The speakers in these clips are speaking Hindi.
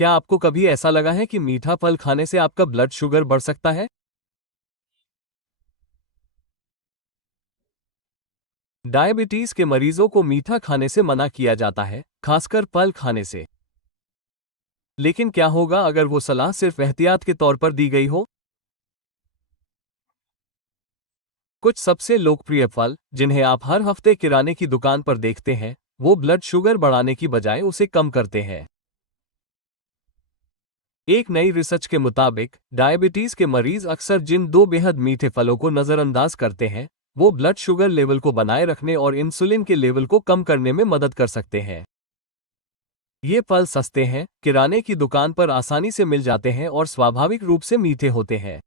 क्या आपको कभी ऐसा लगा है कि मीठा फल खाने से आपका ब्लड शुगर बढ़ सकता है? डायबिटीज के मरीजों को मीठा खाने से मना किया जाता है, खासकर फल खाने से। लेकिन क्या होगा अगर वो सलाह सिर्फ एहतियात के तौर पर दी गई हो? कुछ सबसे लोकप्रिय फल, जिन्हें आप हर हफ्ते किराने की दुकान पर देखते हैं, वो ब्लड शुगर बढ़ाने की बजाय उसे कम करते हैं। एक नई रिसर्च के मुताबिक डायबिटीज के मरीज अक्सर जिन दो बेहद मीठे फलों को नजरअंदाज करते हैं, वो ब्लड शुगर लेवल को बनाए रखने और इंसुलिन के लेवल को कम करने में मदद कर सकते हैं। ये फल सस्ते हैं, किराने की दुकान पर आसानी से मिल जाते हैं और स्वाभाविक रूप से मीठे होते हैं।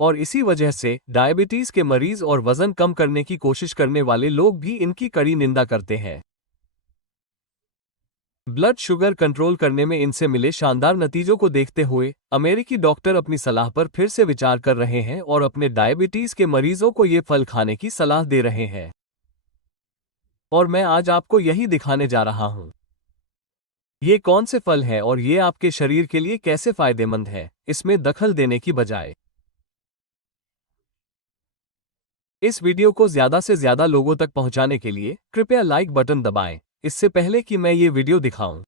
और इसी वजह से डायबिटीज के मरीज और वजन कम करने की कोशिश करने वाले लोग भी इनकी कड़ी निंदा करते हैं। ब्लड शुगर कंट्रोल करने में इनसे मिले शानदार नतीजों को देखते हुए अमेरिकी डॉक्टर अपनी सलाह पर फिर से विचार कर रहे हैं और अपने डायबिटीज के मरीजों को ये फल खाने की सलाह दे रहे हैं। और मैं आज आपको यही दिखाने जा रहा हूं। ये कौन से फल हैं और ये आपके शरीर के लिए कैसे फायदेमंद है, इसमें दखल देने की बजाय। इस वीडियो को ज्यादा से ज्यादा लोगों तक पहुंचाने के लिए कृपया लाइक बटन दबाएं, इससे पहले कि मैं ये वीडियो दिखाऊं।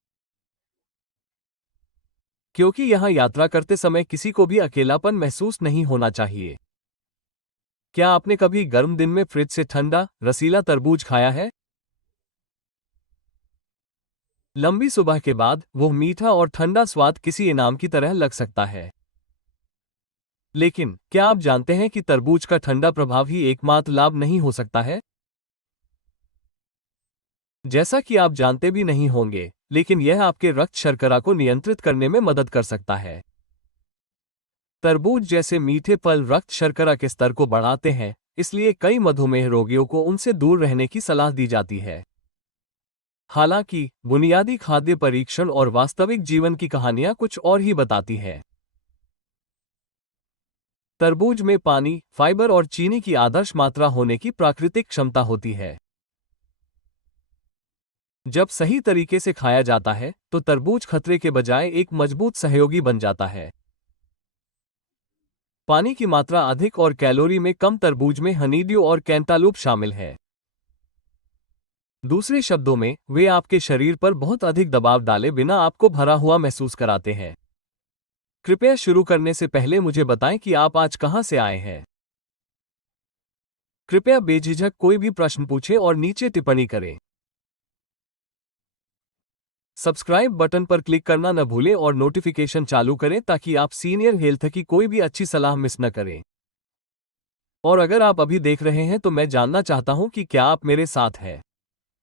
क्योंकि यहां यात्रा करते समय किसी को भी अकेलापन महसूस नहीं होना चाहिए। क्या आपने कभी गर्म दिन में फ्रिज से ठंडा, रसीला तरबूज खाया है? लंबी सुबह के बाद वो मीठा और ठंडा स्वाद किसी इनाम की तरह लग सकता है। लेकिन क्या आप जानते हैं कि तरबूज का ठंडा प्रभाव ही एकमात्र लाभ नहीं हो सकता है? जैसा कि आप जानते भी नहीं होंगे, लेकिन यह आपके रक्त शर्करा को नियंत्रित करने में मदद कर सकता है। तरबूज जैसे मीठे फल रक्त शर्करा के स्तर को बढ़ाते हैं, इसलिए कई मधुमेह रोगियों को उनसे दूर रहने की सलाह दी जाती है। हालांकि बुनियादी खाद्य परीक्षण और वास्तविक जीवन की कहानियां कुछ और ही बताती हैं। तरबूज में पानी, फाइबर और चीनी की आदर्श मात्रा होने की प्राकृतिक क्षमता होती है। जब सही तरीके से खाया जाता है तो तरबूज खतरे के बजाय एक मजबूत सहयोगी बन जाता है। पानी की मात्रा अधिक और कैलोरी में कम तरबूज में हनीड्यू और कैंटालूप शामिल है। दूसरे शब्दों में, वे आपके शरीर पर बहुत अधिक दबाव डाले बिना आपको भरा हुआ महसूस कराते हैं। कृपया शुरू करने से पहले मुझे बताएं कि आप आज कहां से आए हैं। कृपया बेझिझक कोई भी प्रश्न पूछें और नीचे टिप्पणी करें। सब्सक्राइब बटन पर क्लिक करना न भूलें और नोटिफिकेशन चालू करें ताकि आप सीनियर हेल्थ की कोई भी अच्छी सलाह मिस न करें। और अगर आप अभी देख रहे हैं तो मैं जानना चाहता हूं कि क्या आप मेरे साथ हैं।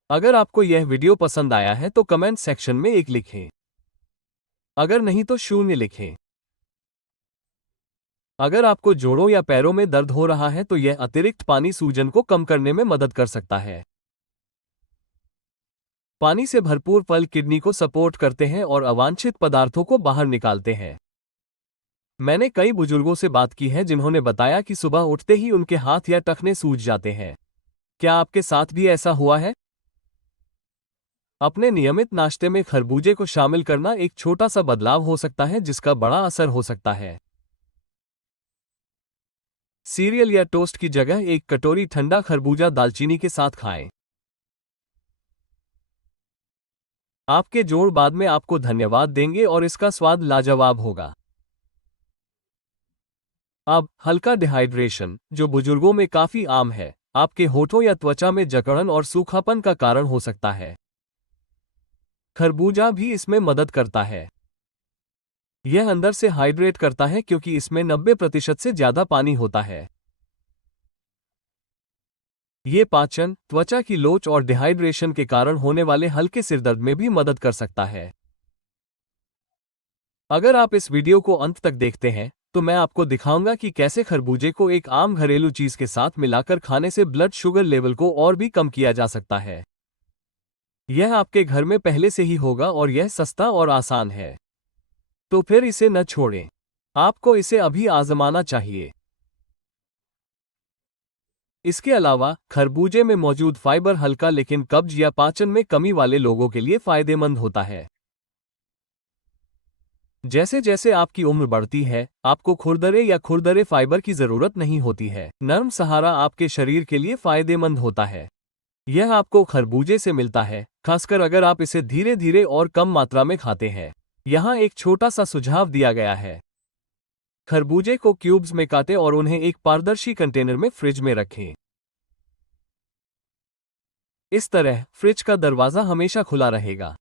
अगर आपको यह वीडियो पसंद आया है तो कमेंट सेक्शन में 1 लिखें। अगर नहीं तो 0 लिखें। अगर आपको जोड़ों या पैरों में दर्द हो रहा है तो यह अतिरिक्त पानी सूजन को कम करने में मदद कर सकता है। पानी से भरपूर फल किडनी को सपोर्ट करते हैं और अवांछित पदार्थों को बाहर निकालते हैं। मैंने कई बुजुर्गों से बात की है जिन्होंने बताया कि सुबह उठते ही उनके हाथ या टखने सूज जाते हैं। क्या आपके साथ भी ऐसा हुआ है? अपने नियमित नाश्ते में खरबूजे को शामिल करना एक छोटा सा बदलाव हो सकता है जिसका बड़ा असर हो सकता है। सीरियल या टोस्ट की जगह एक कटोरी ठंडा खरबूजा दालचीनी के साथ खाएं। आपके जोड़ बाद में आपको धन्यवाद देंगे और इसका स्वाद लाजवाब होगा। अब हल्का डिहाइड्रेशन, जो बुजुर्गों में काफी आम है, आपके होठों या त्वचा में जकड़न और सूखापन का कारण हो सकता है। खरबूजा भी इसमें मदद करता है। यह अंदर से हाइड्रेट करता है क्योंकि इसमें 90% से ज्यादा पानी होता है। ये पाचन, त्वचा की लोच और डिहाइड्रेशन के कारण होने वाले हल्के सिरदर्द में भी मदद कर सकता है। अगर आप इस वीडियो को अंत तक देखते हैं तो मैं आपको दिखाऊंगा कि कैसे खरबूजे को एक आम घरेलू चीज के साथ मिलाकर खाने से ब्लड शुगर लेवल को और भी कम किया जा सकता है। यह आपके घर में पहले से ही होगा और यह सस्ता और आसान है। तो फिर इसे न छोड़ें। आपको इसे अभी आजमाना चाहिए। इसके अलावा खरबूजे में मौजूद फाइबर हल्का लेकिन कब्ज या पाचन में कमी वाले लोगों के लिए फायदेमंद होता है। जैसे जैसे आपकी उम्र बढ़ती है, आपको खुरदरे या खुरदरे फाइबर की जरूरत नहीं होती है। नरम सहारा आपके शरीर के लिए फायदेमंद होता है। यह आपको खरबूजे से मिलता है, खासकर अगर आप इसे धीरे धीरे और कम मात्रा में खाते हैं। यहाँ एक छोटा सा सुझाव दिया गया है। खरबूजे को क्यूब्स में काटें और उन्हें एक पारदर्शी कंटेनर में फ्रिज में रखें। इस तरह फ्रिज का दरवाजा हमेशा खुला रहेगा।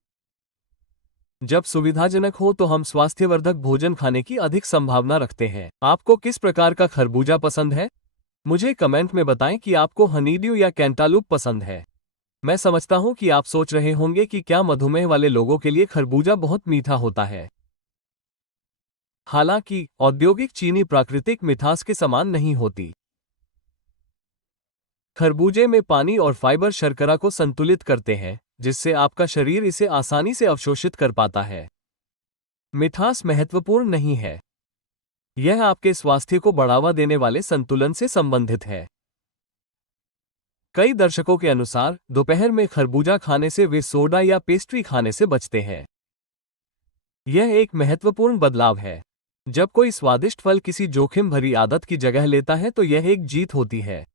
जब सुविधाजनक हो तो हम स्वास्थ्यवर्धक भोजन खाने की अधिक संभावना रखते हैं। आपको किस प्रकार का खरबूजा पसंद है? मुझे कमेंट में बताएं कि आपको हनीड्यू या कैंटालूप पसंद है। मैं समझता हूं कि आप सोच रहे होंगे कि क्या मधुमेह वाले लोगों के लिए खरबूजा बहुत मीठा होता है। हालांकि औद्योगिक चीनी प्राकृतिक मिठास के समान नहीं होती। खरबूजे में पानी और फाइबर शर्करा को संतुलित करते हैं, जिससे आपका शरीर इसे आसानी से अवशोषित कर पाता है। मिठास महत्वपूर्ण नहीं है, यह आपके स्वास्थ्य को बढ़ावा देने वाले संतुलन से संबंधित है। कई दर्शकों के अनुसार दोपहर में खरबूजा खाने से वे सोडा या पेस्ट्री खाने से बचते हैं। यह एक महत्वपूर्ण बदलाव है। जब कोई स्वादिष्ट फल किसी जोखिम भरी आदत की जगह लेता है तो यह एक जीत होती है।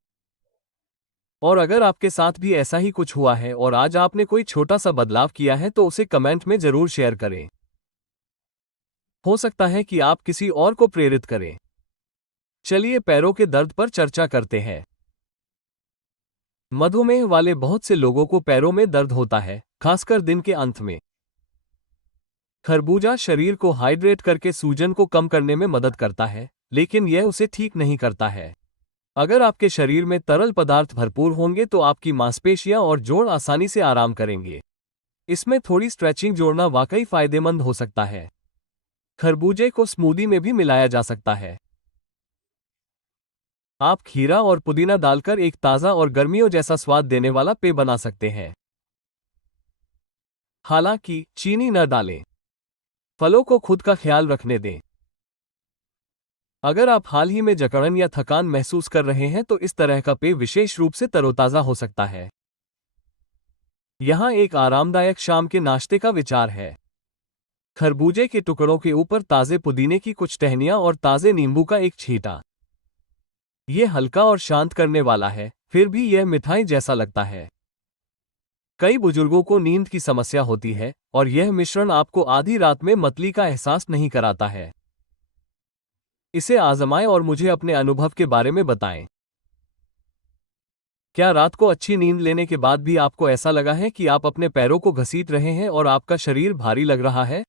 और अगर आपके साथ भी ऐसा ही कुछ हुआ है और आज आपने कोई छोटा सा बदलाव किया है तो उसे कमेंट में जरूर शेयर करें। हो सकता है कि आप किसी और को प्रेरित करें। चलिए पैरों के दर्द पर चर्चा करते हैं। मधुमेह वाले बहुत से लोगों को पैरों में दर्द होता है, खासकर दिन के अंत में। खरबूजा शरीर को हाइड्रेट करके सूजन को कम करने में मदद करता है, लेकिन यह उसे ठीक नहीं करता है। अगर आपके शरीर में तरल पदार्थ भरपूर होंगे तो आपकी मांसपेशियां और जोड़ आसानी से आराम करेंगे। इसमें थोड़ी स्ट्रेचिंग जोड़ना वाकई फायदेमंद हो सकता है। खरबूजे को स्मूदी में भी मिलाया जा सकता है। आप खीरा और पुदीना डालकर एक ताज़ा और गर्मियों जैसा स्वाद देने वाला पेय बना सकते हैं। हालांकि चीनी न डालें। फलों को खुद का ख्याल रखने दें। अगर आप हाल ही में जकड़न या थकान महसूस कर रहे हैं तो इस तरह का पेय विशेष रूप से तरोताज़ा हो सकता है। यहाँ एक आरामदायक शाम के नाश्ते का विचार है। खरबूजे के टुकड़ों के ऊपर ताज़े पुदीने की कुछ टहनियाँ और ताज़े नींबू का एक छींटा। यह हल्का और शांत करने वाला है, फिर भी यह मिठाई जैसा लगता है। कई बुजुर्गों को नींद की समस्या होती है और यह मिश्रण आपको आधी रात में मतली का एहसास नहीं कराता है। इसे आजमाएं और मुझे अपने अनुभव के बारे में बताएं। क्या रात को अच्छी नींद लेने के बाद भी आपको ऐसा लगा है कि आप अपने पैरों को घसीट रहे हैं और आपका शरीर भारी लग रहा है?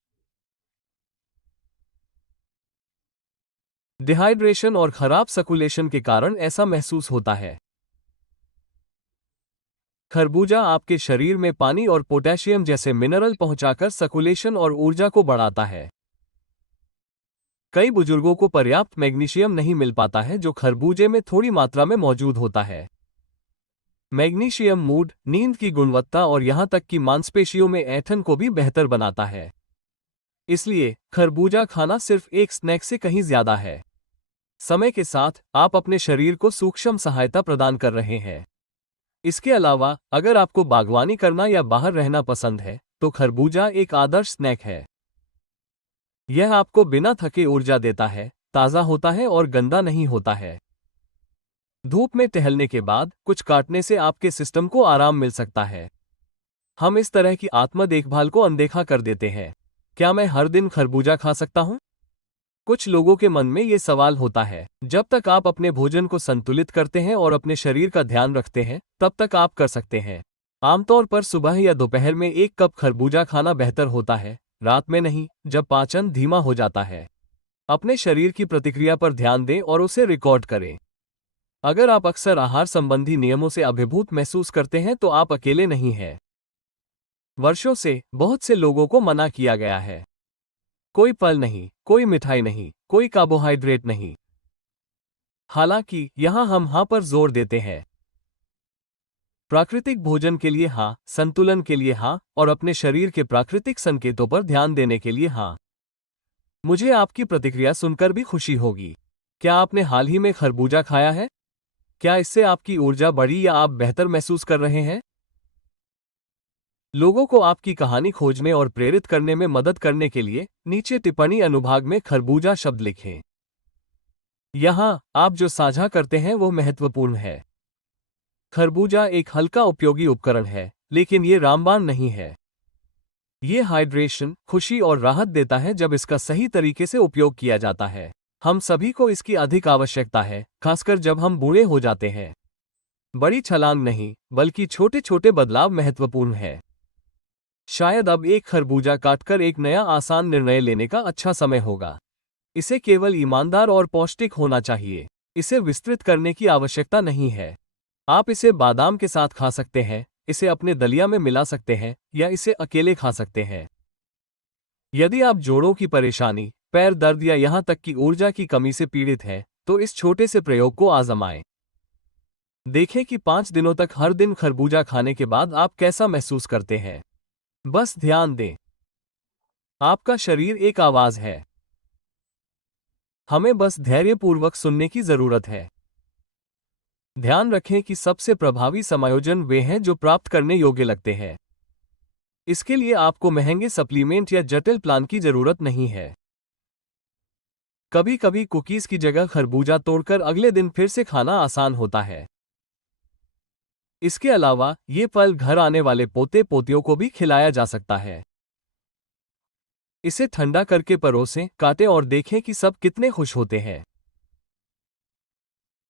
डिहाइड्रेशन और खराब सर्कुलेशन के कारण ऐसा महसूस होता है। खरबूजा आपके शरीर में पानी और पोटेशियम जैसे मिनरल पहुंचाकर सर्कुलेशन और ऊर्जा को बढ़ाता है। कई बुजुर्गों को पर्याप्त मैग्नीशियम नहीं मिल पाता है, जो खरबूजे में थोड़ी मात्रा में मौजूद होता है। मैग्नीशियम मूड, नींद की गुणवत्ता और यहां तक कि मांसपेशियों में ऐंठन को भी बेहतर बनाता है। इसलिए खरबूजा खाना सिर्फ एक स्नैक से कहीं ज्यादा है। समय के साथ आप अपने शरीर को सूक्ष्म सहायता प्रदान कर रहे हैं। इसके अलावा अगर आपको बागवानी करना या बाहर रहना पसंद है तो खरबूजा एक आदर्श स्नैक है। यह आपको बिना थके ऊर्जा देता है, ताज़ा होता है और गंदा नहीं होता है। धूप में टहलने के बाद कुछ काटने से आपके सिस्टम को आराम मिल सकता है। हम इस तरह की आत्म देखभाल को अनदेखा कर देते हैं। क्या मैं हर दिन खरबूजा खा सकता हूं? कुछ लोगों के मन में ये सवाल होता है। जब तक आप अपने भोजन को संतुलित करते हैं और अपने शरीर का ध्यान रखते हैं, तब तक आप कर सकते हैं। आमतौर पर सुबह या दोपहर में 1 कप खरबूजा खाना बेहतर होता है, रात में नहीं, जब पाचन धीमा हो जाता है। अपने शरीर की प्रतिक्रिया पर ध्यान दें और उसे रिकॉर्ड करें। अगर आप अक्सर आहार संबंधी नियमों से अभिभूत महसूस करते हैं तो आप अकेले नहीं हैं। वर्षों से बहुत से लोगों को मना किया गया है। कोई फल नहीं, कोई मिठाई नहीं, कोई कार्बोहाइड्रेट नहीं। हालांकि यहां हम हाँ पर जोर देते हैं। प्राकृतिक भोजन के लिए हाँ, संतुलन के लिए हाँ और अपने शरीर के प्राकृतिक संकेतों पर ध्यान देने के लिए हाँ। मुझे आपकी प्रतिक्रिया सुनकर भी खुशी होगी। क्या आपने हाल ही में खरबूजा खाया है? क्या इससे आपकी ऊर्जा बढ़ी या आप बेहतर महसूस कर रहे हैं? लोगों को आपकी कहानी खोजने और प्रेरित करने में मदद करने के लिए नीचे टिप्पणी अनुभाग में खरबूजा शब्द लिखें। यहाँ आप जो साझा करते हैं वो महत्वपूर्ण है। खरबूजा एक हल्का उपयोगी उपकरण है, लेकिन ये रामबाण नहीं है। ये हाइड्रेशन, खुशी और राहत देता है जब इसका सही तरीके से उपयोग किया जाता है। हम सभी को इसकी अधिक आवश्यकता है, खासकर जब हम बूढ़े हो जाते हैं। बड़ी छलांग नहीं, बल्कि छोटे छोटे बदलाव महत्वपूर्ण है। शायद अब एक खरबूजा काटकर एक नया आसान निर्णय लेने का अच्छा समय होगा। इसे केवल ईमानदार और पौष्टिक होना चाहिए। इसे विस्तृत करने की आवश्यकता नहीं है। आप इसे बादाम के साथ खा सकते हैं, इसे अपने दलिया में मिला सकते हैं या इसे अकेले खा सकते हैं। यदि आप जोड़ों की परेशानी, पैर दर्द या यहां तक कि ऊर्जा की कमी से पीड़ित हैं, तो इस छोटे से प्रयोग को आजमाएं। देखें कि 5 दिनों तक हर दिन खरबूजा खाने के बाद आप कैसा महसूस करते हैं। बस ध्यान दें, आपका शरीर एक आवाज है। हमें बस धैर्यपूर्वक सुनने की जरूरत है। ध्यान रखें कि सबसे प्रभावी समायोजन वे हैं जो प्राप्त करने योग्य लगते हैं। इसके लिए आपको महंगे सप्लीमेंट या जटिल प्लान की जरूरत नहीं है। कभी कभी कुकीज की जगह खरबूजा तोड़कर अगले दिन फिर से खाना आसान होता है। इसके अलावा ये फल घर आने वाले पोते पोतियों को भी खिलाया जा सकता है। इसे ठंडा करके परोसें, काटें और देखें कि सब कितने खुश होते हैं।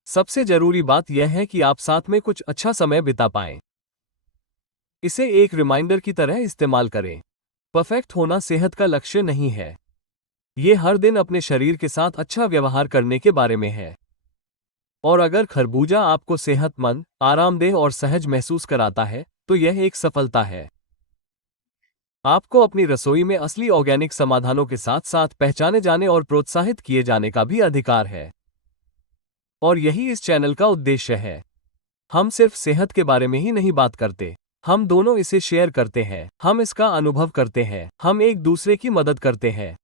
सबसे जरूरी बात यह है कि आप साथ में कुछ अच्छा समय बिता पाएं। इसे एक रिमाइंडर की तरह इस्तेमाल करें। परफेक्ट होना सेहत का लक्ष्य नहीं है। ये हर दिन अपने शरीर के साथ अच्छा व्यवहार करने के बारे में है। और अगर खरबूजा आपको सेहतमंद, आरामदेह और सहज महसूस कराता है, तो यह एक सफलता है। आपको अपनी रसोई में असली ऑर्गेनिक समाधानों के साथ साथ पहचाने जाने और प्रोत्साहित किए जाने का भी अधिकार है। और यही इस चैनल का उद्देश्य है। हम सिर्फ सेहत के बारे में ही नहीं बात करते, हम दोनों इसे शेयर करते हैं, हम इसका अनुभव करते हैं, हम एक दूसरे की मदद करते हैं।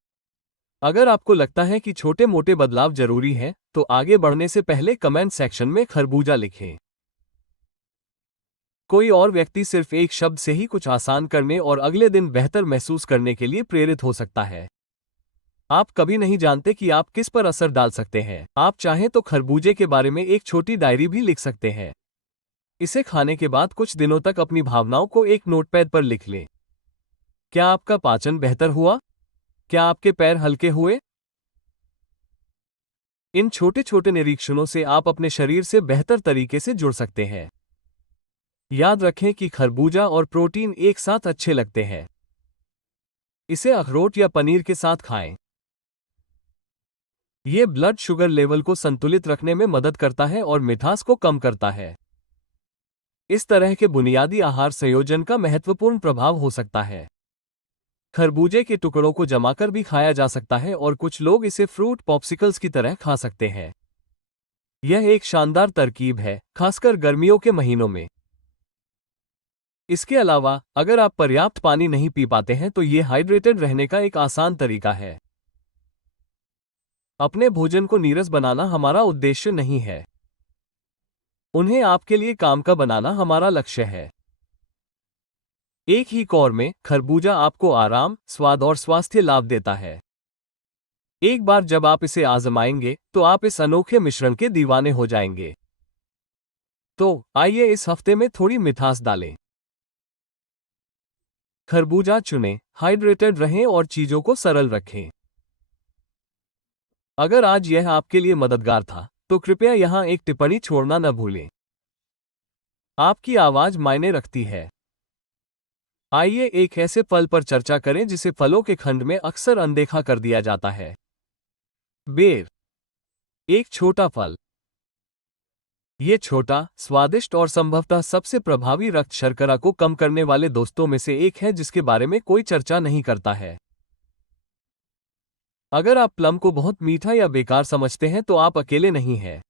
अगर आपको लगता है कि छोटे मोटे बदलाव जरूरी हैं, तो आगे बढ़ने से पहले कमेंट सेक्शन में खरबूजा लिखें। कोई और व्यक्ति सिर्फ एक शब्द से ही कुछ आसान करने और अगले दिन बेहतर महसूस करने के लिए प्रेरित हो सकता है। आप कभी नहीं जानते कि आप किस पर असर डाल सकते हैं। आप चाहें तो खरबूजे के बारे में एक छोटी डायरी भी लिख सकते हैं। इसे खाने के बाद कुछ दिनों तक अपनी भावनाओं को एक नोटपैड पर लिख लें। क्या आपका पाचन बेहतर हुआ? क्या आपके पैर हल्के हुए? इन छोटे छोटे निरीक्षणों से आप अपने शरीर से बेहतर तरीके से जुड़ सकते हैं। याद रखें कि खरबूजा और प्रोटीन एक साथ अच्छे लगते हैं। इसे अखरोट या पनीर के साथ खाएं। यह ब्लड शुगर लेवल को संतुलित रखने में मदद करता है और मिठास को कम करता है। इस तरह के बुनियादी आहार संयोजन का महत्वपूर्ण प्रभाव हो सकता है। खरबूजे के टुकड़ों को जमाकर भी खाया जा सकता है और कुछ लोग इसे फ्रूट पॉप्सिकल्स की तरह खा सकते हैं। यह एक शानदार तरकीब है, खासकर गर्मियों के महीनों में। इसके अलावा अगर आप पर्याप्त पानी नहीं पी पाते हैं तो ये हाइड्रेटेड रहने का एक आसान तरीका है। अपने भोजन को नीरस बनाना हमारा उद्देश्य नहीं है। उन्हें आपके लिए काम का बनाना हमारा लक्ष्य है। एक ही कौर में खरबूजा आपको आराम, स्वाद और स्वास्थ्य लाभ देता है। एक बार जब आप इसे आजमाएंगे तो आप इस अनोखे मिश्रण के दीवाने हो जाएंगे। तो आइए इस हफ्ते में थोड़ी मिठास डालें। खरबूजा चुनें, हाइड्रेटेड रहें और चीजों को सरल रखें। अगर आज यह आपके लिए मददगार था, तो कृपया यहां एक टिप्पणी छोड़ना न भूलें। आपकी आवाज मायने रखती है। आइए एक ऐसे फल पर चर्चा करें जिसे फलों के खंड में अक्सर अनदेखा कर दिया जाता है। बेर, एक छोटा फल। ये छोटा, स्वादिष्ट और संभवतः सबसे प्रभावी रक्त शर्करा को कम करने वाले दोस्तों में से एक है जिसके बारे में कोई चर्चा नहीं करता है। अगर आप प्लम को बहुत मीठा या बेकार समझते हैं तो आप अकेले नहीं हैं।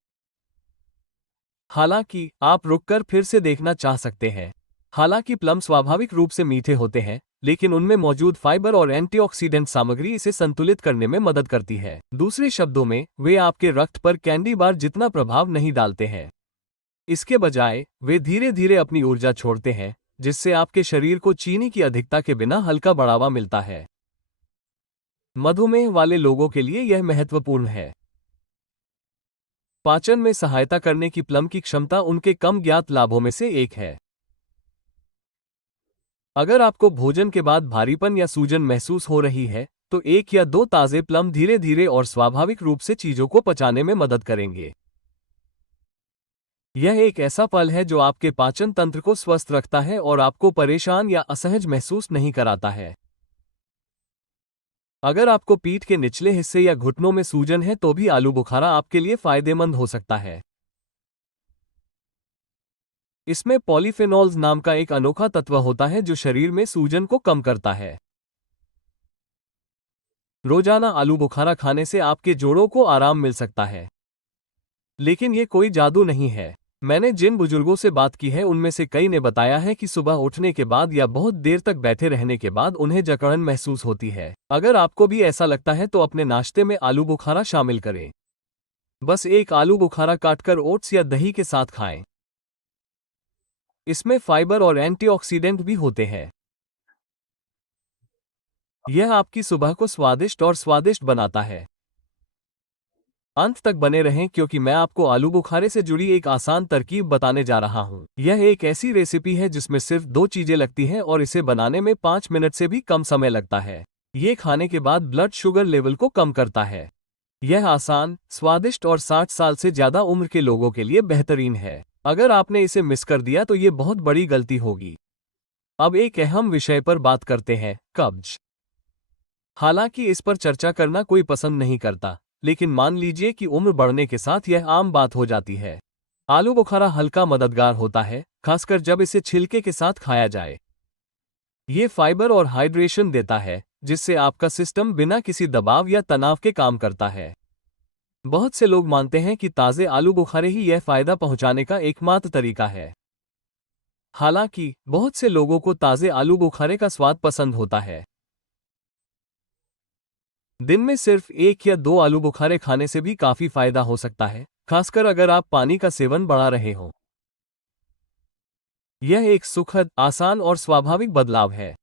हालांकि आप रुककर फिर से देखना चाह सकते हैं। हालांकि प्लम स्वाभाविक रूप से मीठे होते हैं, लेकिन उनमें मौजूद फाइबर और एंटीऑक्सीडेंट सामग्री इसे संतुलित करने में मदद करती है। दूसरे शब्दों में, वे आपके रक्त पर कैंडी बार जितना प्रभाव नहीं डालते हैं। इसके बजाय वे धीरे धीरे अपनी ऊर्जा छोड़ते हैं, जिससे आपके शरीर को चीनी की अधिकता के बिना हल्का बढ़ावा मिलता है। मधुमेह वाले लोगों के लिए यह महत्वपूर्ण है। पाचन में सहायता करने की प्लम की क्षमता उनके कम ज्ञात लाभों में से एक है। अगर आपको भोजन के बाद भारीपन या सूजन महसूस हो रही है, तो 1 या 2 ताजे प्लम धीरे धीरे और स्वाभाविक रूप से चीजों को पचाने में मदद करेंगे। यह एक ऐसा फल है जो आपके पाचन तंत्र को स्वस्थ रखता है और आपको परेशान या असहज महसूस नहीं कराता है। अगर आपको पीठ के निचले हिस्से या घुटनों में सूजन है तो भी आलू बुखारा आपके लिए फायदेमंद हो सकता है। इसमें पॉलीफेनॉल्स नाम का एक अनोखा तत्व होता है जो शरीर में सूजन को कम करता है। रोजाना आलू बुखारा खाने से आपके जोड़ों को आराम मिल सकता है। लेकिन ये कोई जादू नहीं है। मैंने जिन बुजुर्गों से बात की है उनमें से कई ने बताया है कि सुबह उठने के बाद या बहुत देर तक बैठे रहने के बाद उन्हें जकड़न महसूस होती है। अगर आपको भी ऐसा लगता है तो अपने नाश्ते में आलू बुखारा शामिल करें। बस एक आलू बुखारा काटकर ओट्स या दही के साथ खाएं। इसमें फाइबर और एंटीऑक्सीडेंट भी होते हैं। यह आपकी सुबह को स्वादिष्ट बनाता है। अंत तक बने रहें क्योंकि मैं आपको आलू बुखारे से जुड़ी एक आसान तरकीब बताने जा रहा हूं। यह एक ऐसी रेसिपी है जिसमें सिर्फ 2 चीजें लगती हैं और इसे बनाने में 5 मिनट से भी कम समय लगता है। ये खाने के बाद ब्लड शुगर लेवल को कम करता है। यह आसान, स्वादिष्ट और 60 साल से ज्यादा उम्र के लोगों के लिए बेहतरीन है। अगर आपने इसे मिस कर दिया तो ये बहुत बड़ी गलती होगी। अब एक अहम विषय पर बात करते हैं, कब्ज। हालांकि इस पर चर्चा करना कोई पसंद नहीं करता, लेकिन मान लीजिए कि उम्र बढ़ने के साथ यह आम बात हो जाती है। आलू बुखारा हल्का मददगार होता है, खासकर जब इसे छिलके के साथ खाया जाए। ये फाइबर और हाइड्रेशन देता है, जिससे आपका सिस्टम बिना किसी दबाव या तनाव के काम करता है। बहुत से लोग मानते हैं कि ताजे आलू बुखारे ही यह फायदा पहुंचाने का एकमात्र तरीका है। हालांकि बहुत से लोगों को ताजे आलू बुखारे का स्वाद पसंद होता है। दिन में सिर्फ 1 या 2 आलू बुखारे खाने से भी काफी फायदा हो सकता है, खासकर अगर आप पानी का सेवन बढ़ा रहे हो। यह एक सुखद, आसान और स्वाभाविक बदलाव है।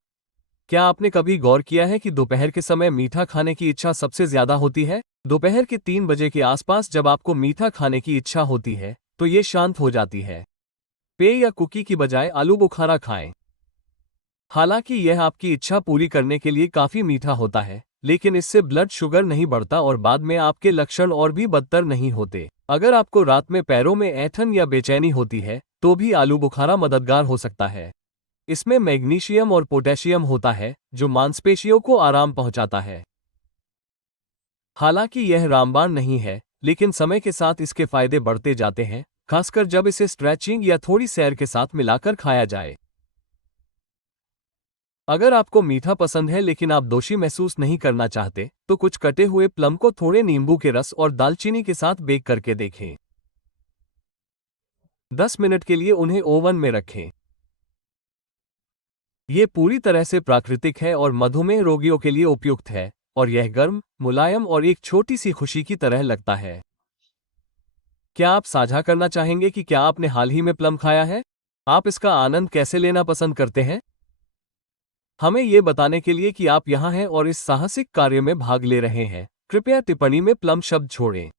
क्या आपने कभी गौर किया है कि दोपहर के समय मीठा खाने की इच्छा सबसे ज्यादा होती है? दोपहर के 3 बजे के आसपास जब आपको मीठा खाने की इच्छा होती है, तो ये शांत हो जाती है। पेय या कुकी की बजाय आलू बुखारा खाएं। हालांकि यह आपकी इच्छा पूरी करने के लिए काफी मीठा होता है, लेकिन इससे ब्लड शुगर नहीं बढ़ता और बाद में आपके लक्षण और भी बदतर नहीं होते। अगर आपको रात में पैरों में ऐंठन या बेचैनी होती है, तो भी आलू बुखारा मददगार हो सकता है। इसमें मैग्नीशियम और पोटेशियम होता है, जो मांसपेशियों को आराम पहुंचाता है। हालांकि यह रामबाण नहीं है, लेकिन समय के साथ इसके फायदे बढ़ते जाते हैं, खासकर जब इसे स्ट्रेचिंग या थोड़ी सैर के साथ मिलाकर खाया जाए। अगर आपको मीठा पसंद है लेकिन आप दोषी महसूस नहीं करना चाहते, तो कुछ कटे हुए प्लम को थोड़े नींबू के रस और दालचीनी के साथ बेक करके देखें। 10 मिनट के लिए उन्हें ओवन में रखें। ये पूरी तरह से प्राकृतिक है और मधुमेह रोगियों के लिए उपयुक्त है, और यह गर्म, मुलायम और एक छोटी सी खुशी की तरह लगता है। क्या आप साझा करना चाहेंगे कि क्या आपने हाल ही में प्लम खाया है? आप इसका आनंद कैसे लेना पसंद करते हैं? हमें ये बताने के लिए कि आप यहाँ हैं और इस साहसिक कार्य में भाग ले रहे हैं, कृपया टिप्पणी में प्लम शब्द छोड़ें।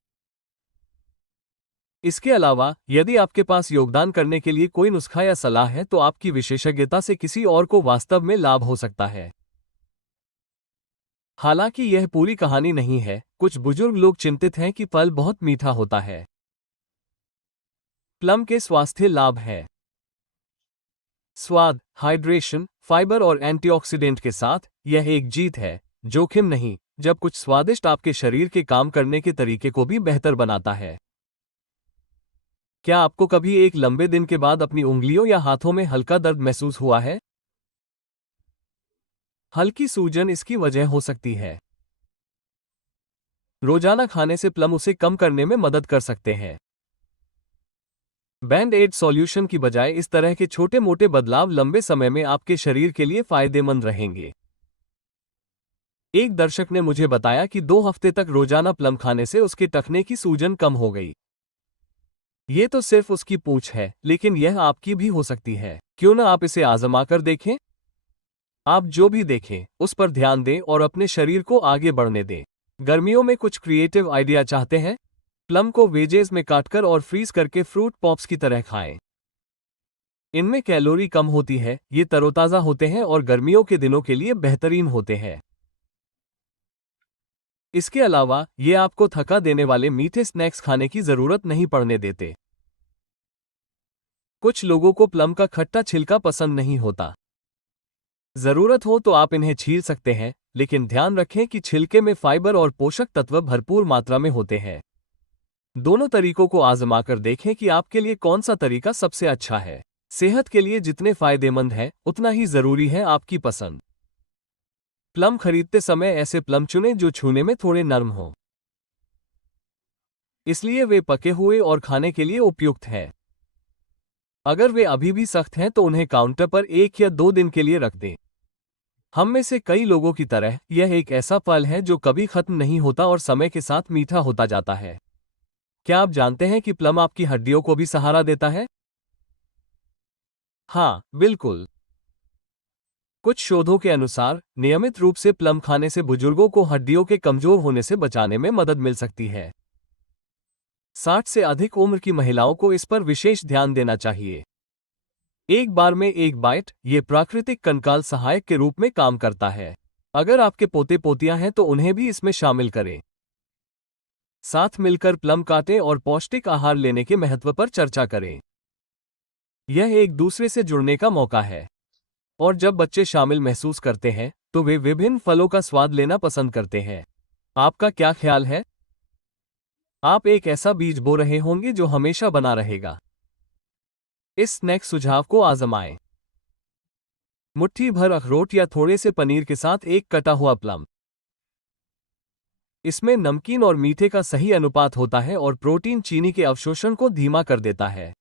इसके अलावा, यदि आपके पास योगदान करने के लिए कोई नुस्खा या सलाह है तो आपकी विशेषज्ञता से किसी और को वास्तव में लाभ हो सकता है। हालांकि यह पूरी कहानी नहीं है, कुछ बुजुर्ग लोग चिंतित हैं कि फल बहुत मीठा होता है। प्लम के स्वास्थ्य लाभ हैं। स्वाद, हाइड्रेशन, फाइबर और एंटीऑक्सीडेंट के साथ यह एक जीत है। जोखिम नहीं, जब कुछ स्वादिष्ट आपके शरीर के काम करने के तरीके को भी बेहतर बनाता है। क्या आपको कभी एक लंबे दिन के बाद अपनी उंगलियों या हाथों में हल्का दर्द महसूस हुआ है? हल्की सूजन इसकी वजह हो सकती है। रोजाना खाने से प्लम उसे कम करने में मदद कर सकते हैं। बैंड एड सॉल्यूशन की बजाय इस तरह के छोटे मोटे बदलाव लंबे समय में आपके शरीर के लिए फायदेमंद रहेंगे। एक दर्शक ने मुझे बताया कि 2 हफ्ते तक रोजाना प्लम खाने से उसके टखने की सूजन कम हो गई। ये तो सिर्फ उसकी पूंछ है, लेकिन यह आपकी भी हो सकती है। क्यों ना आप इसे आजमा कर देखें? आप जो भी देखें उस पर ध्यान दें और अपने शरीर को आगे बढ़ने दें। गर्मियों में कुछ क्रिएटिव आइडिया चाहते हैं? प्लम को वेजेस में काटकर और फ्रीज करके फ्रूट पॉप्स की तरह खाएं। इनमें कैलोरी कम होती है, ये तरोताज़ा होते हैं और गर्मियों के दिनों के लिए बेहतरीन होते हैं। इसके अलावा ये आपको थका देने वाले मीठे स्नैक्स खाने की जरूरत नहीं पड़ने देते। कुछ लोगों को प्लम का खट्टा छिलका पसंद नहीं होता। जरूरत हो तो आप इन्हें छील सकते हैं, लेकिन ध्यान रखें कि छिलके में फाइबर और पोषक तत्व भरपूर मात्रा में होते हैं। दोनों तरीकों को आजमा कर देखें कि आपके लिए कौन सा तरीका सबसे अच्छा है। सेहत के लिए जितने फायदेमंद है उतना ही जरूरी है आपकी पसंद। प्लम खरीदते समय ऐसे प्लम चुनें जो छूने में थोड़े नरम हों, इसलिए वे पके हुए और खाने के लिए उपयुक्त हैं। अगर वे अभी भी सख्त हैं तो उन्हें काउंटर पर 1 या 2 दिन के लिए रख दें। हम में से कई लोगों की तरह यह एक ऐसा फल है जो कभी खत्म नहीं होता और समय के साथ मीठा होता जाता है। क्या आप जानते हैं कि प्लम आपकी हड्डियों को भी सहारा देता है? हाँ, बिल्कुल। कुछ शोधों के अनुसार नियमित रूप से प्लम खाने से बुजुर्गों को हड्डियों के कमजोर होने से बचाने में मदद मिल सकती है। 60 से अधिक उम्र की महिलाओं को इस पर विशेष ध्यान देना चाहिए। एक बार में एक बाइट ये प्राकृतिक कंकाल सहायक के रूप में काम करता है। अगर आपके पोते पोतियां हैं तो उन्हें भी इसमें शामिल करें। साथ मिलकर प्लम काटें और पौष्टिक आहार लेने के महत्व पर चर्चा करें। यह एक दूसरे से जुड़ने का मौका है। और जब बच्चे शामिल महसूस करते हैं तो वे विभिन्न फलों का स्वाद लेना पसंद करते हैं। आपका क्या ख्याल है? आप एक ऐसा बीज बो रहे होंगे जो हमेशा बना रहेगा। इस स्नैक सुझाव को आजमाएं। मुट्ठी भर अखरोट या थोड़े से पनीर के साथ एक कटा हुआ प्लम। इसमें नमकीन और मीठे का सही अनुपात होता है और प्रोटीन चीनी के अवशोषण को धीमा कर देता है।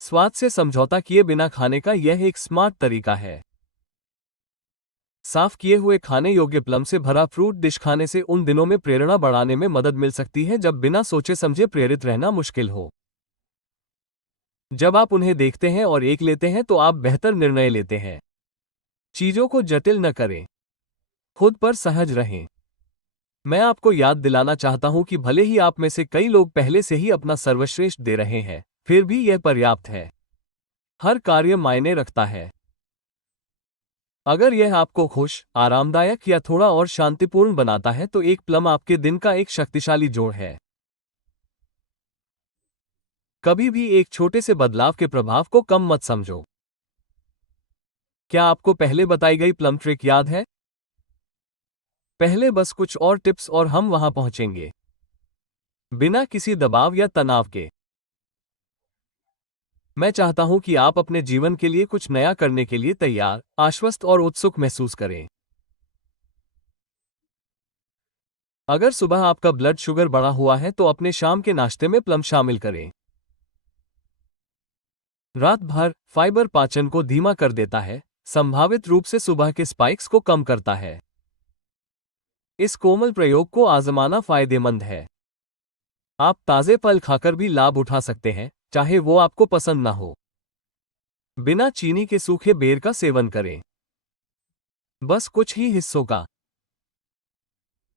स्वाद से समझौता किए बिना खाने का यह एक स्मार्ट तरीका है। साफ किए हुए खाने योग्य प्लम से भरा फ्रूट डिश खाने से उन दिनों में प्रेरणा बढ़ाने में मदद मिल सकती है जब बिना सोचे समझे प्रेरित रहना मुश्किल हो। जब आप उन्हें देखते हैं और एक लेते हैं तो आप बेहतर निर्णय लेते हैं। चीजों को जटिल न करें, खुद पर सहज रहें। मैं आपको याद दिलाना चाहता हूं कि भले ही आप में से कई लोग पहले से ही अपना सर्वश्रेष्ठ दे रहे हैं, फिर भी यह पर्याप्त है। हर कार्य मायने रखता है। अगर यह आपको खुश, आरामदायक या थोड़ा और शांतिपूर्ण बनाता है तो एक प्लम आपके दिन का एक शक्तिशाली जोड़ है। कभी भी एक छोटे से बदलाव के प्रभाव को कम मत समझो। क्या आपको पहले बताई गई प्लम ट्रिक याद है? पहले बस कुछ और टिप्स और हम वहां पहुंचेंगे, बिना किसी दबाव या तनाव के। मैं चाहता हूं कि आप अपने जीवन के लिए कुछ नया करने के लिए तैयार, आश्वस्त और उत्सुक महसूस करें। अगर सुबह आपका ब्लड शुगर बढ़ा हुआ है तो अपने शाम के नाश्ते में प्लम शामिल करें। रात भर फाइबर पाचन को धीमा कर देता है, संभावित रूप से सुबह के स्पाइक्स को कम करता है। इस कोमल प्रयोग को आजमाना फायदेमंद है। आप ताजे फल खाकर भी लाभ उठा सकते हैं, चाहे वो आपको पसंद ना हो। बिना चीनी के सूखे बेर का सेवन करें। बस कुछ ही हिस्सों का।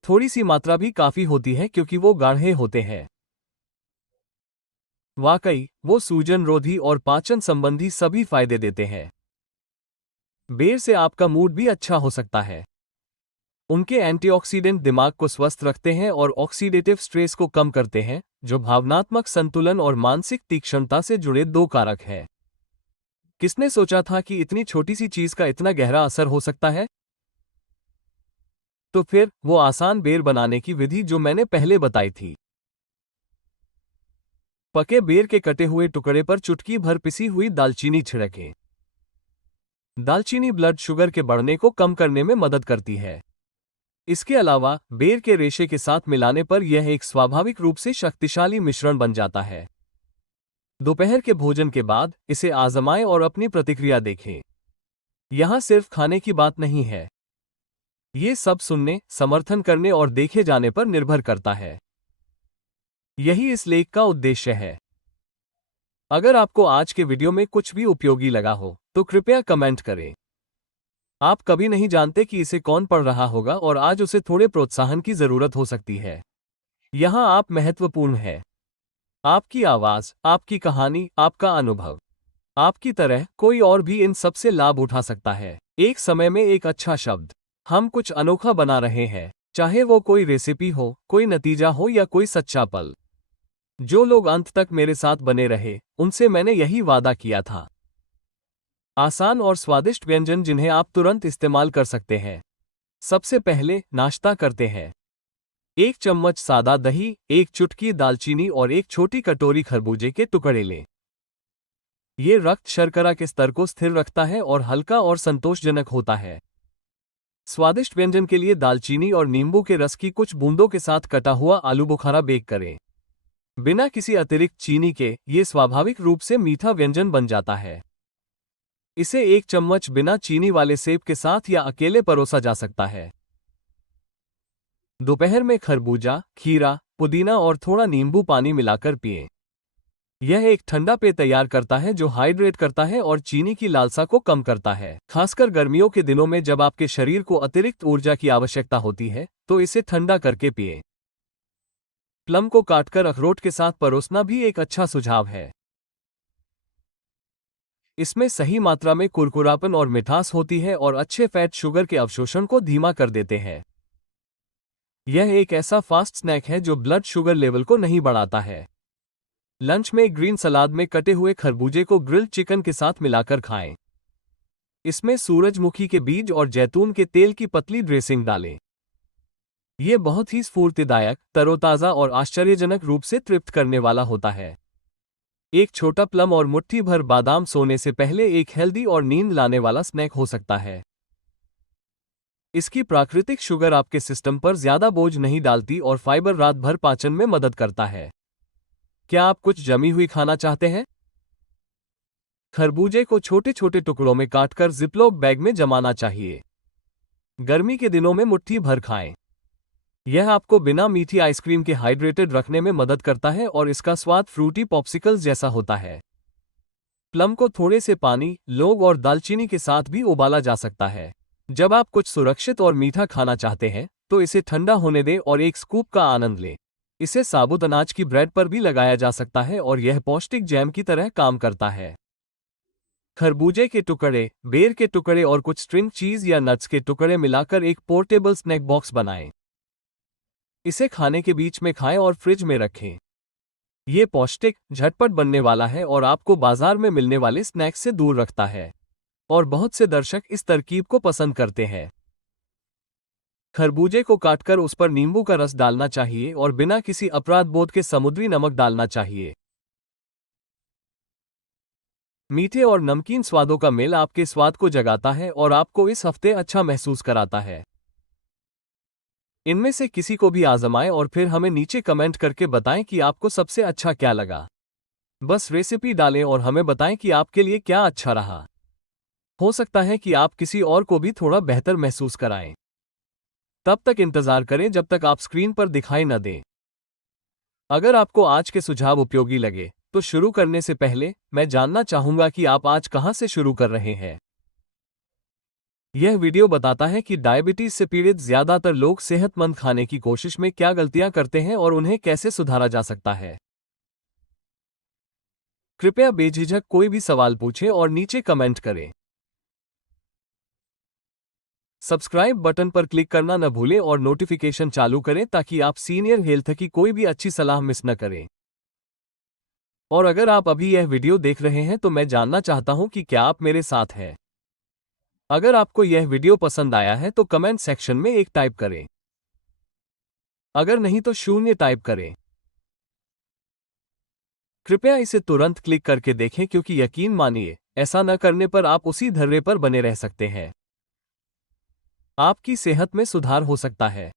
थोड़ी सी मात्रा भी काफी होती है क्योंकि वो गाढ़े होते हैं। वाकई, वो सूजन रोधी और पाचन संबंधी सभी फायदे देते हैं। बेर से आपका मूड भी अच्छा हो सकता है। उनके एंटीऑक्सीडेंट दिमाग को स्वस्थ रखते हैं और ऑक्सीडेटिव स्ट्रेस को कम करते हैं, जो भावनात्मक संतुलन और मानसिक तीक्ष्णता से जुड़े 2 कारक हैं। किसने सोचा था कि इतनी छोटी सी चीज का इतना गहरा असर हो सकता है? तो फिर वो आसान बेर बनाने की विधि जो मैंने पहले बताई थी। पके बेर के कटे हुए टुकड़े पर चुटकी भर पिसी हुई दालचीनी छिड़कें। दालचीनी ब्लड शुगर के बढ़ने को कम करने में मदद करती है। इसके अलावा बेर के रेशे के साथ मिलाने पर यह एक स्वाभाविक रूप से शक्तिशाली मिश्रण बन जाता है। दोपहर के भोजन के बाद इसे आजमाएं और अपनी प्रतिक्रिया देखें। यहां सिर्फ खाने की बात नहीं है। ये सब सुनने, समर्थन करने और देखे जाने पर निर्भर करता है। यही इस लेख का उद्देश्य है। अगर आपको आज के वीडियो में कुछ भी उपयोगी लगा हो तो कृपया कमेंट करें। आप कभी नहीं जानते कि इसे कौन पढ़ रहा होगा और आज उसे थोड़े प्रोत्साहन की जरूरत हो सकती है। यहाँ आप महत्वपूर्ण है। आपकी आवाज, आपकी कहानी, आपका अनुभव। आपकी तरह कोई और भी इन सब से लाभ उठा सकता है। एक समय में एक अच्छा शब्द। हम कुछ अनोखा बना रहे हैं, चाहे वो कोई रेसिपी हो, कोई नतीजा हो या कोई सच्चा पल। जो लोग अंत तक मेरे साथ बने रहे, उनसे मैंने यही वादा किया था। आसान और स्वादिष्ट व्यंजन जिन्हें आप तुरंत इस्तेमाल कर सकते हैं। सबसे पहले नाश्ता करते हैं। 1 चम्मच सादा दही, 1 चुटकी दालचीनी और 1 छोटी कटोरी खरबूजे के टुकड़े लें। ये रक्त शर्करा के स्तर को स्थिर रखता है और हल्का और संतोषजनक होता है। स्वादिष्ट व्यंजन के लिए दालचीनी और नींबू के रस की कुछ बूंदों के साथ कटा हुआ आलू बुखारा बेक करें। बिना किसी अतिरिक्त चीनी के ये स्वाभाविक रूप से मीठा व्यंजन बन जाता है। इसे 1 चम्मच बिना चीनी वाले सेब के साथ या अकेले परोसा जा सकता है। दोपहर में खरबूजा, खीरा, पुदीना और थोड़ा नींबू पानी मिलाकर पिएं। यह एक ठंडा पेय तैयार करता है जो हाइड्रेट करता है और चीनी की लालसा को कम करता है। खासकर गर्मियों के दिनों में जब आपके शरीर को अतिरिक्त ऊर्जा की आवश्यकता होती है, तो इसे ठंडा करके पिएं। प्लम को काटकर अखरोट के साथ परोसना भी एक अच्छा सुझाव है। इसमें सही मात्रा में कुरकुरापन और मिठास होती है और अच्छे फैट शुगर के अवशोषण को धीमा कर देते हैं। यह एक ऐसा फास्ट स्नैक है जो ब्लड शुगर लेवल को नहीं बढ़ाता है। लंच में ग्रीन सलाद में कटे हुए खरबूजे को ग्रिल्ड चिकन के साथ मिलाकर खाएं। इसमें सूरजमुखी के बीज और जैतून के तेल की पतली ड्रेसिंग डालें। यह बहुत ही स्फूर्तिदायक, तरोताज़ा और आश्चर्यजनक रूप से तृप्त करने वाला होता है। एक छोटा प्लम और मुट्ठी भर बादाम सोने से पहले एक हेल्दी और नींद लाने वाला स्नैक हो सकता है। इसकी प्राकृतिक शुगर आपके सिस्टम पर ज्यादा बोझ नहीं डालती और फाइबर रात भर पाचन में मदद करता है। क्या आप कुछ जमी हुई खाना चाहते हैं? खरबूजे को छोटे छोटे टुकड़ों में काटकर जिपलॉक बैग में जमाना चाहिए। गर्मी के दिनों में मुट्ठी भर खाएं। यह आपको बिना मीठी आइसक्रीम के हाइड्रेटेड रखने में मदद करता है और इसका स्वाद फ्रूटी पॉप्सिकल्स जैसा होता है। प्लम को थोड़े से पानी, लौंग और दालचीनी के साथ भी उबाला जा सकता है। जब आप कुछ सुरक्षित और मीठा खाना चाहते हैं, तो इसे ठंडा होने दें और एक स्कूप का आनंद लें। इसे साबुत अनाज की ब्रेड पर भी लगाया जा सकता है और यह पौष्टिक जैम की तरह काम करता है। खरबूजे के टुकड़े, बेर के टुकड़े और कुछ स्ट्रिंग चीज या नट्स के टुकड़े मिलाकर एक पोर्टेबल स्नैक बॉक्स बनाएं। इसे खाने के बीच में खाएं और फ्रिज में रखें। ये पौष्टिक, झटपट बनने वाला है और आपको बाजार में मिलने वाले स्नैक्स से दूर रखता है। और बहुत से दर्शक इस तरकीब को पसंद करते हैं। खरबूजे को काटकर उस पर नींबू का रस डालना चाहिए और बिना किसी अपराध बोध के समुद्री नमक डालना चाहिए। मीठे और नमकीन स्वादों का मेल आपके स्वाद को जगाता है और आपको इस हफ्ते अच्छा महसूस कराता है। इनमें से किसी को भी आजमाएं और फिर हमें नीचे कमेंट करके बताएं कि आपको सबसे अच्छा क्या लगा। बस रेसिपी डालें और हमें बताएं कि आपके लिए क्या अच्छा रहा। हो सकता है कि आप किसी और को भी थोड़ा बेहतर महसूस कराएं। तब तक इंतजार करें जब तक आप स्क्रीन पर दिखाई न दें। अगर आपको आज के सुझाव उपयोगी लगे, तो शुरू करने से पहले मैं जानना चाहूंगा कि आप आज कहां से शुरू कर रहे हैं। यह वीडियो बताता है कि डायबिटीज से पीड़ित ज्यादातर लोग सेहतमंद खाने की कोशिश में क्या गलतियां करते हैं और उन्हें कैसे सुधारा जा सकता है। कृपया बेझिझक कोई भी सवाल पूछें और नीचे कमेंट करें। सब्सक्राइब बटन पर क्लिक करना न भूलें और नोटिफिकेशन चालू करें ताकि आप सीनियर हेल्थ की कोई भी अच्छी सलाह मिस न करें। और अगर आप अभी यह वीडियो देख रहे हैं तो मैं जानना चाहता हूं कि क्या आप मेरे साथ हैं। अगर आपको यह वीडियो पसंद आया है तो कमेंट सेक्शन में 1 टाइप करें। अगर नहीं तो 0 टाइप करें। कृपया इसे तुरंत क्लिक करके देखें क्योंकि यकीन मानिए, ऐसा न करने पर आप उसी धर्रे पर बने रह सकते हैं। आपकी सेहत में सुधार हो सकता है।